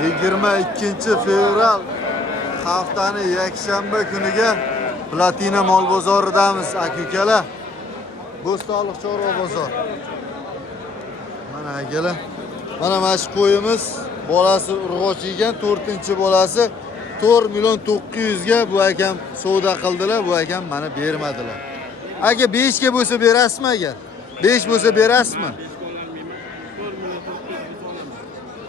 22 fevral haftaning yakshanba kuniga Platina mol bozoridamiz aka-ukalar. Bo'stonliq chorva bozor. Mana akalar. Mana shu qo'yimiz bolasi urg'och yegan 4-bolasi 4.900.000 ga bu akam savdo qildilar, bu akam mana bermadilar. Aka 5 ga bo'lsa berasizmi agar? 5 bo'lsa berasizmi?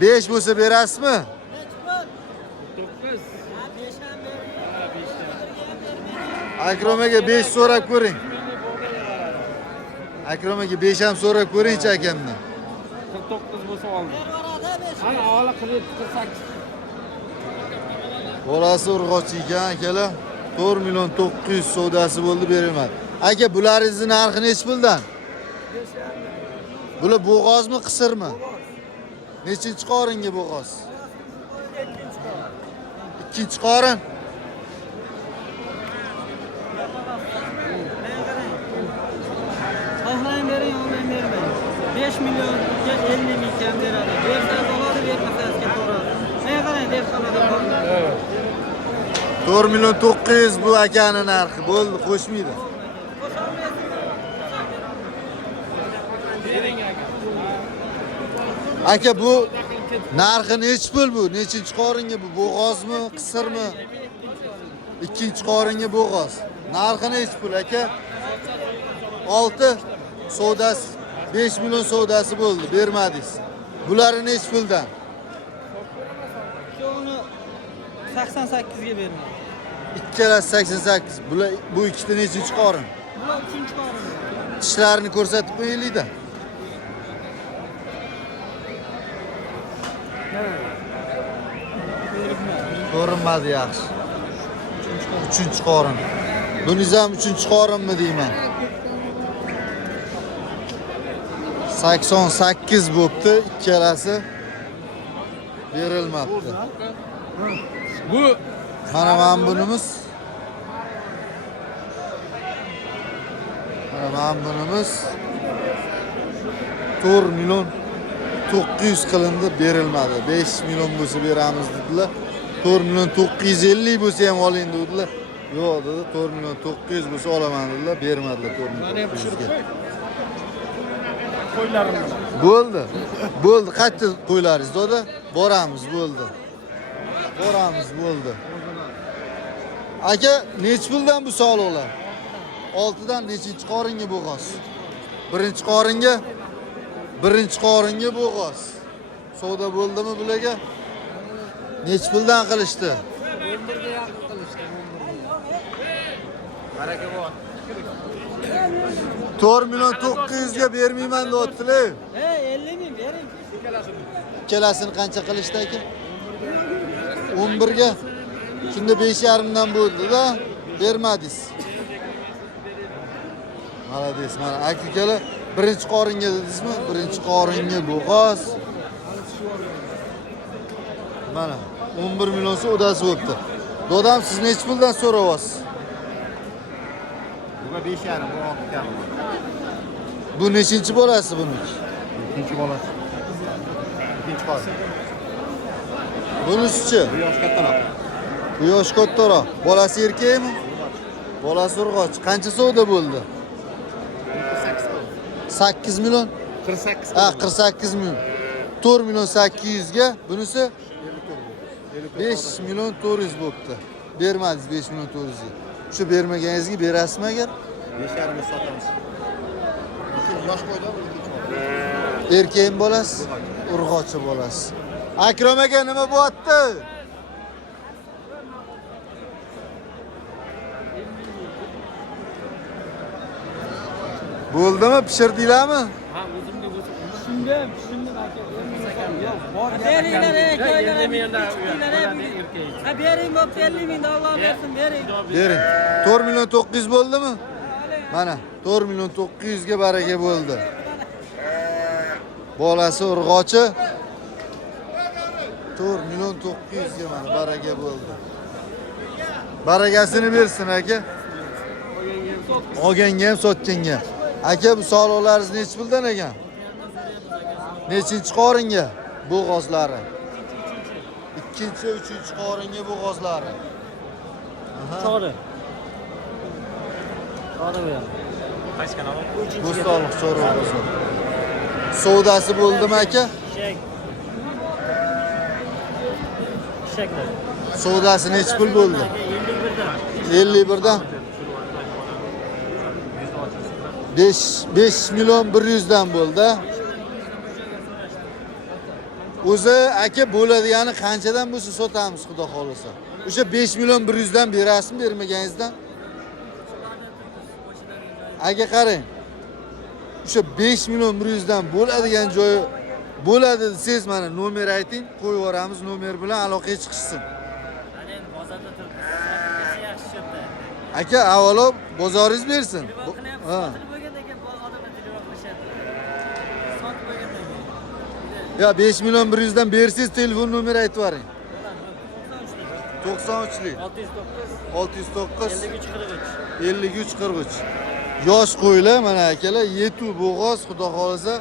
5 bo'lsa berasizmi? 9. Akrom aka 5 so'rab ko'ring. Akrom aka 5 ham so'rab ko'ring-chi akamdan. 49 bo'lsa oldi. Ana ola 48. Bolasi urg'och ekan akalar. 4.900.000 savdosi bo'ldi, berilmadi. Aka bularingizni narxi nechi puldan? Bular bo'g'ozmi, qisirmi? Nechinchi qoringa bo'g'oz? Ikkinchi qorin. Xohlang bering, xohlang bermang. 5 millionga 50 ming kam beradi. Bersa bo'ladi, bermasa sizga to'g'ri. Men qarang, deb qoladi. 4.900.000 bu akani narxi. Bo'ldi, qo'shmaydi. Aka bu narxi nechi pul bu? Nechinchi qoringa bu? Bo'g'ozmi, qisirmi? Ikkinchi qoringa bo'g'oz. Narxi nechi pul aka? 6 savdosi 5 million savdosi bo'ldi, bermadingiz. Bulari nechi puldan? Shuni 88 ga bermang. Ikkalasi 88. Bular bu ikkita nechinchi qorin? Bular 3-qorin. Tishlarini ko'rsatib qo'yinglar-da. Ko'rinmadi yaxshi. 3-qorin. Buningiz ham 3-qorinmi deyman? 88 bo'pti, ikkalasi berilmabdi. Bu Mana bunimiz. Mana bunimiz 4.900.000 qilindi, berilmadi. 5 million bo'lsa beramiz dedilar. 4.950.000 bo'lsa ham oling dedilar. Yo'q dedi, 4.900.000 bo'lsa olaman dedilar, bermadilar 4.900.000 ga. qo'ylarim. Bo'ldi. Bo'ldi, qayerda qo'ylaringiz doda? Boramiz, bo'ldi. Boramiz, bo'ldi. Aka, nechi puldan bu sog'liqlar? 6 dan nechinchi qoringa bo'g'oz? Birinchi qoringa? Birinchi qoringa bo'g'oz. Savdo bo'ldimi bularga? Nechi puldan qilishdi? 11 ga yaqin qilishdi. Baraka bor. 4.900.000 ga bermayman deyaptilar. 50 ming bering. Ikkalasini qancha qilishdi aka? 11 ga. Shunda 5.5 dan bo'ldi-da, bermadingiz. Malades, mana aka-ukalar, birinchi qoringa dedingizmi? Birinchi qoringa bo'g'oz. Mana 11 million so'm o'dasi bo'pti. Dodam, siz nechi puldan so'rayapsiz? Buga 5.5, bu 6 kam. Bu nechinchi bolasi buning? Ikkinchi bolasi. Ikkinchi qorin. Bunisi-chi? Bu yosh kattaroq. Bu yosh kattaroq. Bolasi erkakmi? Bolasi urg'och. Qancha savdo bo'ldi? 8 million. 48. Ha, 48 million. 4 million 800 ga. Bunisi 5 million 400 bo'pti. Bermadingiz 5 million 400 ga. Shu bermaganingizga berasizmi agar? 5.5 sotamiz. Yosh qo'ydi, Erkakmi bolasi? Urg'ochi bolasi. Akrom aka nima bo'pti? Bo'ldimi? Pishirdinglarmi? Ha, o'zimga o'zim. Tushundim aka. Beringlar, ha bering, bo'pti 50 ming Alloh bersin, bering. Bering. 4 million 900 bo'ldimi? Mana 4 million 900 ga baraka bo'ldi. Bolasi urg'ochi 4 million 900 ga mana baraka bo'ldi. Barakasini bersin aka. Olganga ham sotganga. Aka, bu sog'liqlaringiz nechi puldan ekan? Nechinchi qoringa? Bo'g'ozlari. ikkinchi, uchinchi qoringa bo'g'ozlari. Chori. Chori bu ham. Qaysi kanal? Bo'stonliq Chorva bozor. Savdasi bo'ldimi aka? Shek. Sheklar. Savdasi necha pul bo'ldi? 51 51 dan. dan. 5 million 100 dan bo'ldi. O'zi aka bo'ladigani qanchadan bo'lsa sotamiz xudo xolasa. O'sha 5 million 100 dan berasizmi, bermaganingizdan? Aka qarang. O'sha 5 million 100 dan bo'ladigan joyi bo'ladi desangiz, mana nomer ayting, qo'yib yuboramiz, nomer bilan aloqaga chiqishsin. Aka, avvalo bozoringiz bersin. Ha. Ya 5 million 100 dan bersangiz, telefon nomeri aytib yuboring. 93lik 609 53 43. Yosh qo'ylar mana akalar, yetu bo'g'oz, xudo xolasa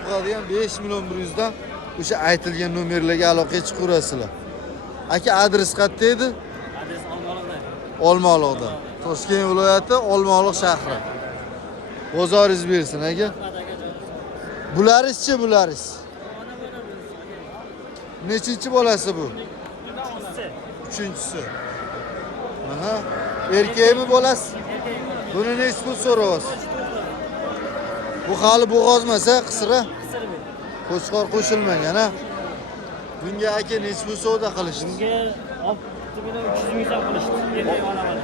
tug'adigan 5 million 100 dan o'sha aytilgan nomerlarga aloqaga chiqaverasizlar. Aka, adres qayerda edi? Adres Olmaliqda. Olmaliqda. Toshkent viloyati Olmaliq shahri. Bozoringiz bersin aka. Bularchi bulariz. Nechinchi bolasi bu? Uchinchisi. Aha. Erkakmi bolasi? Buni nech pul so'rayapsiz? Bu hali bo'g'ozmasa, qisra. Qo'chqor qo'shilmagan, ha? Bunga aka nech pul savdo qilishdi? Bunga 6 million 300 ming so'm qilishdi. Erkak olaman.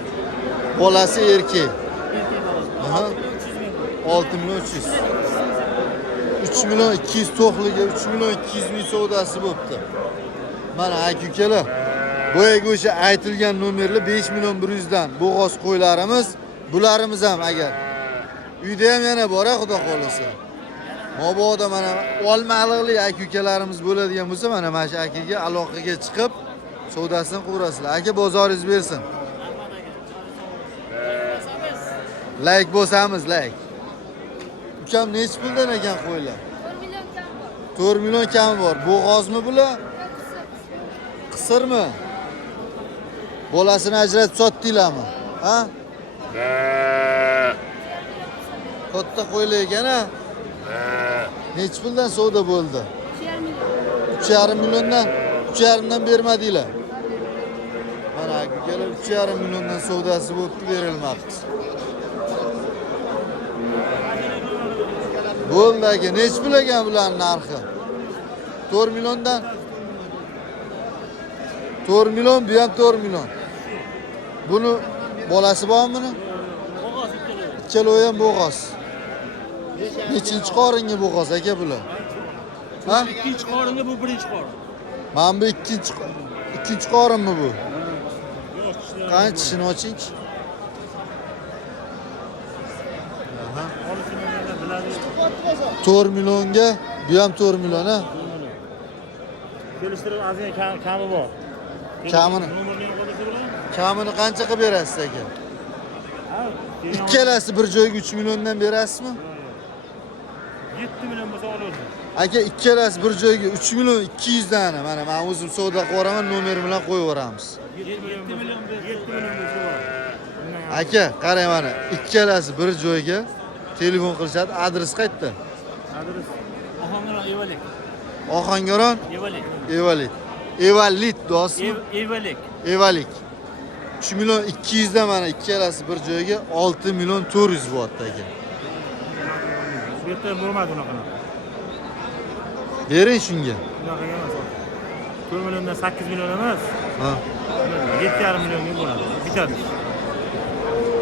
Bolasi erkak. Erkak bolasi. Aha. 6 million 300. 3 million 200 to'qliga 3 million 200 ming savdosi bo'pti. Mana aka-ukalar, boyaga o'sha aytilgan nomerli 5 million 100 dan bo'g'oz qo'ylarimiz, bularimiz ham agar uyda ham yana bor, xudo xolasa. Mabodo mana Olmaliqlik aka-ukalarimiz bo'ladigan bo'lsa, mana shu akaga aloqaga chiqib savdosini qilurasizlar. Aka, bozoringiz bersin. Like bosamiz, like. Ukam nech puldan ekan qo'ylar? 4 million kami bor. Bo'g'ozmi bular? Qisirmi? Bolasini ajratib sotdinglarmi? Ha? Katta qo'ylar ekan, ha? Nech puldan savdo bo'ldi? 3,5 milliondan. 3,5 dan bermadinglar. Mana aka-ukalar 3,5 milliondan savdosi bo'pti, berilmoqda. Bo'ldi aka, nech pul ekan bularning narxi? 4 milliondan. 4 million, bu ham 4 million. Buni bolasi bormi buni? Bo'g'oz ikkala. Ikkalovi ham bo'g'oz. Nechinchi qoringa bo'g'oz aka bular? Ha? Ikkinchi qoringa, bu birinchi qorin. Mana bu ikkinchi qorinmi bu? Qanchasini oching? Aha. 4 millionga, bu ham 4 million, ha? Kelishtirib azizga kami bor. Kamini qancha qilib berasiz aka? Ikkalasi bir joyga 3 milliondan berasizmi? 7 million bo'lsa olaversin. Aka, ikkalasi bir joyga 3 million 200 dan. Mana men o'zim savdo qilaman, nomer bilan qo'yib yuboramiz. 7 million bo'lsa bor. Aka, qarang mana, ikkalasi bir joyga telefon qilishadi. Adres qayerda? Adres Ohangaron Evalik. Ohangaron Evalik. Evalit. Evalit do'stmi? Evalik. Evalik. 3 million 200 dan mana ikkalasi bir joyga 6 million 400 bo'lyapti aka. Bu yerda bo'lmadi unaqa. Bering shunga. Unaqa emas. 4 milliondan 8 million emas. Ha. 7,5 millionga bo'ladi. Bitadi.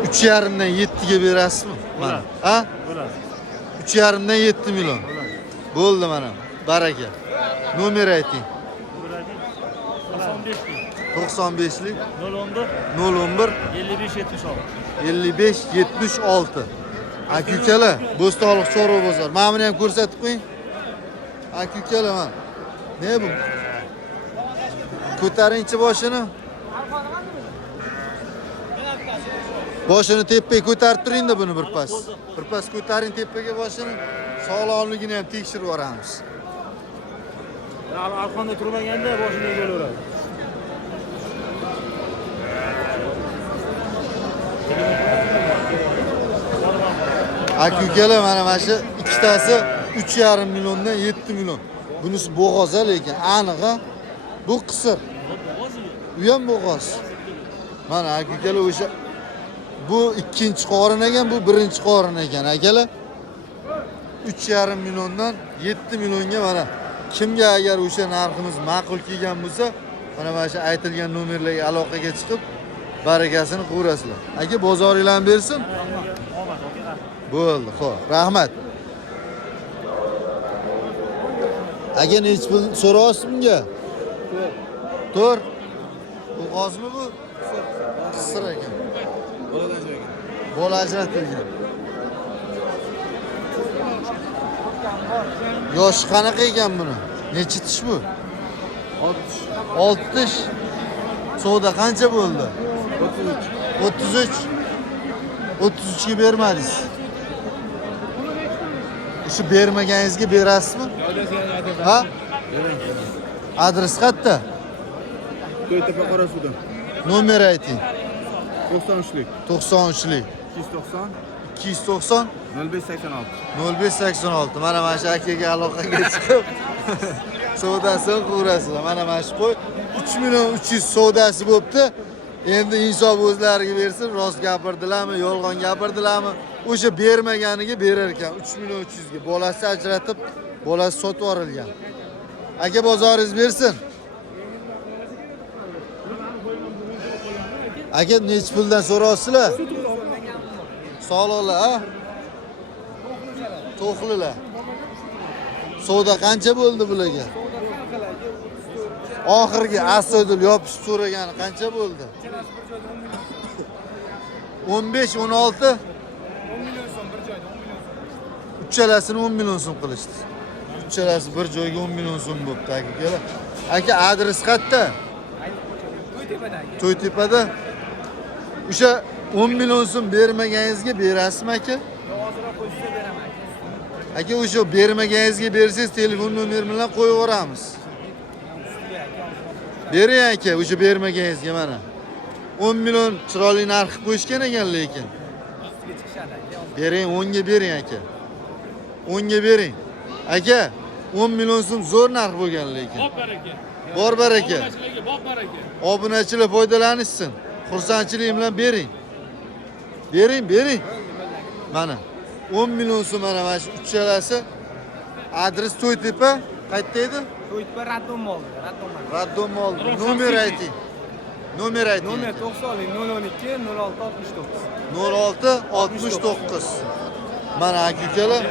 3,5 dan 7 ga berasizmi? Mana. Ha? Bo'ladi. 3,5 dan 7 million. Bo'ladi. Bo'ldi mana. Baraka. Nomer ayting. Bo'ladi. 95 95lik 011 011 55 76. 55 76. Aka-ukalar, Bo'stonliq Chorva bozor. Mana buni ham ko'rsatib qo'ying. Aka-ukalar, mana. Ne bu? Ko'taringchi boshini. Boshini tepaga ko'tarib turing-da buni bir pas. Bir pas ko'taring tepaga boshini. Sog'lomligini ham tekshirib yuboramiz. Arqonda turmaganda boshini bo'laveradi. Aka ukalar mana shu ikkitasi 3,5 milliondan 7 million. Bunisi bo'g'oz lekin aniq ha. Bu qisir. U ham bo'g'oz. Mana aka ukalar o'sha bu ikkinchi qorin ekan, bu birinchi qorin ekan akalar. 3,5 milliondan 7 millionga mana kimga agar o'sha narximiz ma'qul kelgan bo'lsa, mana shu aytilgan nomerlarga aloqaga chiqib barakasini ko'rasizlar. Aka bozoringlarni bersin. Bo'ldi, xo'p. Rahmat. Aka nech pul so'rayapsiz bunga? 4. Bu qozmi bu? Qisir ekan. Bola ajratilgan. Yoshi qanaqa ekan buni? Necha tish bu? 6 tish. Savdo qancha bo'ldi? 33. 33 ga bermadingiz. Shu bermaganingizga berasizmi? Ha? Adres qayerda? To'ytepa Qorasuvda. Nomer ayting. 93lik. 93lik. 290 290 0586. 0586. Mana shu akaga aloqaga chiqib savdasini ko'rasizlar. Mana shu qo'y 3 million 300 savdasi bo'libdi. Endi insof o'zlariga bersin, rost gapirdilarmi, yolg'on gapirdilarmi? O'sha bermaganiga berar ekan 3 million 300 ga. Bolasi ajratib, bolasi sotib yuborilgan. Aka bozoringiz bersin. Aka nech puldan so'rayapsizlar? Sog'liqlar, ha? To'qlilar. Savdo qancha bo'ldi bularga? Oxirgi asodil yopishib so'ragani qancha bo'ldi? 15, 16. 10 million so'm bir joyda 10 million so'm. Uchalasini 10 million so'm qilishdi. Uchalasi bir joyga 10 million so'm bo'libdi aka. Aka adres qayerda? To'ytepada. O'sha 10 million so'm bermaganingizga berasizmi aka? Hozirroq qo'yishsa beraman. Aka o'sha bermaganingizga bersangiz telefon nomeri bilan qo'yib yuboramiz. Bering aka, o'sha bermaganingizga mana. 10 million chiroyli narx qo'yishgan ekan lekin. Bering, 10 ga bering aka. 10 ga bering. Aka, 10 million so'm zo'r narx bo'lgan lekin. Bor baraka. Bor baraka. Obunachilarga bor baraka. Obunachilar foydalanishsin. Xursandchilik bilan bering. Bering. Mana 10 million so'm mana shu uchalasi. Adres To'ytepa, qayerda edi? To'ytepa Raddom oldi. Raddom oldi. Nomer ayting. Nomer 90 012 06 69. 06 69. Mana aka-ukalar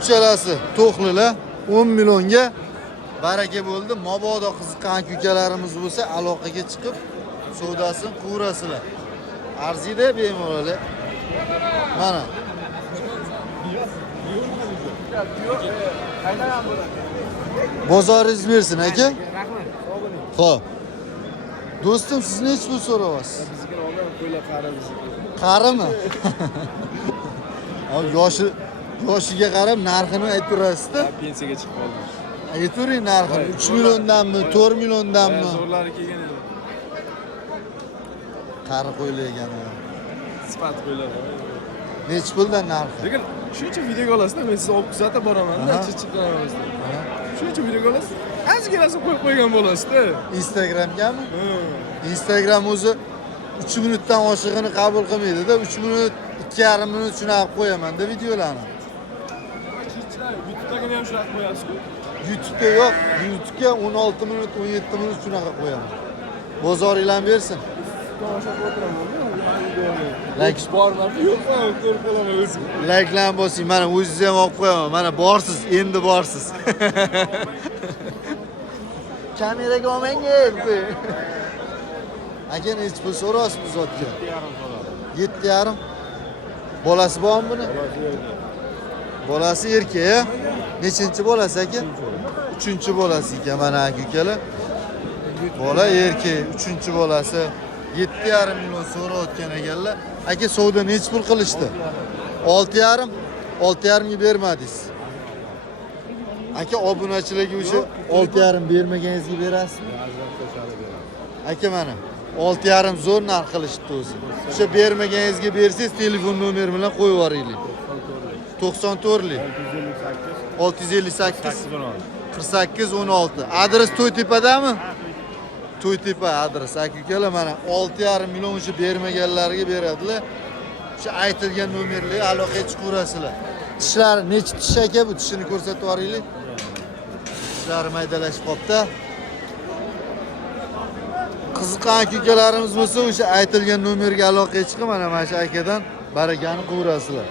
uchalasi to'qlilar 10 millionga baraka bo'ldi. Mabodo qiziqqan aka-ukalarimiz bo'lsa aloqaga chiqib savdosini ko'rasizlar. Arziyda bemalol. Mana bozoringiz bersin aka. Xo'p. Do'stim, siz nech pul so'rayapsiz? Bizga oldin qo'ylar qaramiz. Qarimi? Abi yoshiga qarab narxini ayttirasiz-da. Pensiyaga chiqib qoldim. Aytavering narxini. 3 milliondanmi, 4 milliondanmi? Zo'rlari kelgan edi. Qari qo'yilgan. Sifat qo'ylar. Nech puldan narxi? Lekin shuncha video olasizda, men sizni olib kuzatib boraman-da, chiqchiqlarimizda. Shuncha video olasiz, ozginasi qo'yib qo'ygan bo'lasizda. Instagramgami? Instagram o'zi 3 minutdan oshig'ini qabul qilmaydi-da. 3 minut, 2,5 minut shunaqa qo'yaman-da videolarni. YouTube'dagini ham shunaqa qo'yasiz-ku. YouTube'ga yo'q. YouTube'ga 16 minut, 17 minut shunaqa qo'yaman. Bozoringlarni bersin. Tomosha qilib o'tiraman-da. Like Borman, yo'qmi? Ko'rib qolaman o'zim. Like'larni bosing. Mana o'zingiz ham olib qo'yaman. Mana borsiz, endi borsiz. Kameraga olmang-ey. Aka nech pul so'rayapsiz zotga? 7,5. Bolasi bormi buni? Bolasi erkak-a? Nechinchi bolasi aka? 3-chi bolasi ekan mana aka-ukalar. Bola erkak, 3-chi bolasi. 7,5 million so'rayotgan ekanlar. Aka savdo nech pul qilishdi? 6,5. 6,5 ga bermadingiz. Aka obunachilarga o'sha 6,5 bermaganingizga berasizmi? Aka mana 6,5 zo'r narx qilishdi o'zi. O'sha bermaganingizga bersangiz telefon nomeri bilan qo'yib yuboraylik. 94lik. 658 48 16. Adres To'ytepadami? To'ytepa adres. Aka-ukalar mana 6,5 million shu bermaganlarga beradilar. Shu aytilgan nomerga aloqaga chiqaverasizlar. Tishlari necha tish aka bu tishini ko'rsatib yuboraylik. Tishlari maydalashib qopti. Qiziqqan aka-ukalarimiz bo'lsa o'sha aytilgan nomerga aloqaga chiqib mana shu akadan barakani qilaverasizlar.